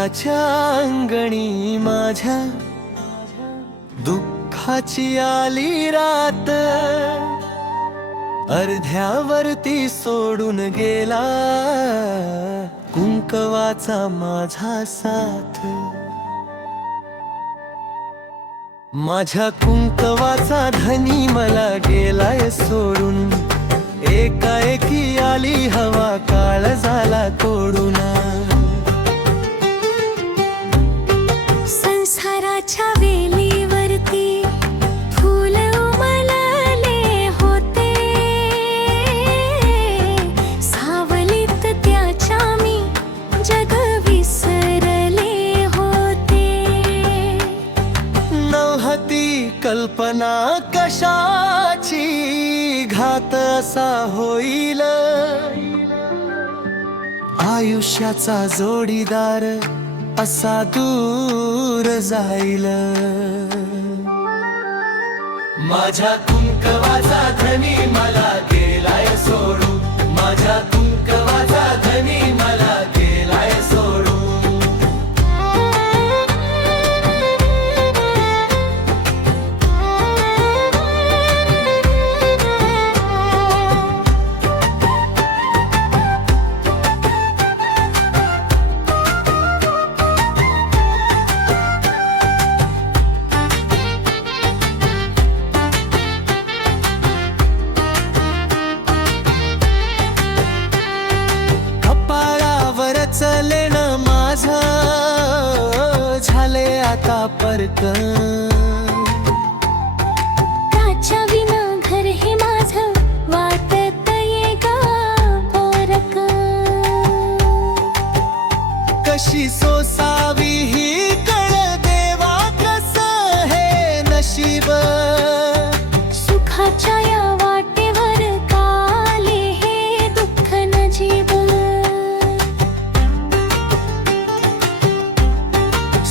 माझ्या अंगणी माझ्या दुःखाची आली रात. अर्ध्यावरती सोडून गेला कुंकवाचा माझा साथ. माझ्या कुंकवाचा धनी मला गेलाय सोडून. एकाएकी आली हवा काळ झाला तोडून. कल्पना कशाची? घात असा होईल. आयुष्याचा जोडीदार असा दूर जाईल. माझ्या कुंकवाचा धनी मला गेलाय सोडू आता परत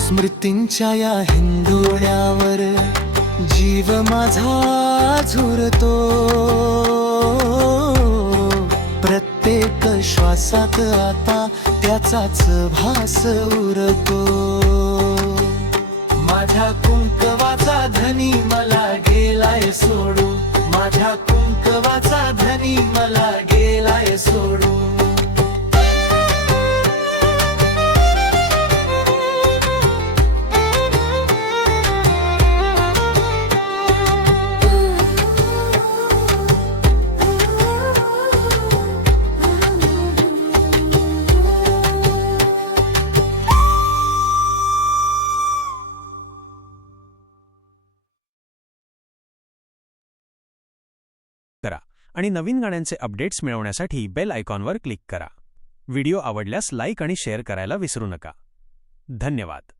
स्मृतींच्या या हिंदोळ्यावर जीव माझा झुरतो. प्रत्येक श्वासात आता त्याचाच भास उरतो. माझ्या कुंकवाचा धनी मला गेलाय सोडू. माझ्या कुंकवाचा धनी मला गेलाय सोडू. आणि नवीन गाण्यांचे अपडेट्स मिळवण्यासाठी बेल आयकॉनवर क्लिक करा. व्हिडिओ आवडल्यास लाईक आणि शेअर करायला विसरू नका. धन्यवाद.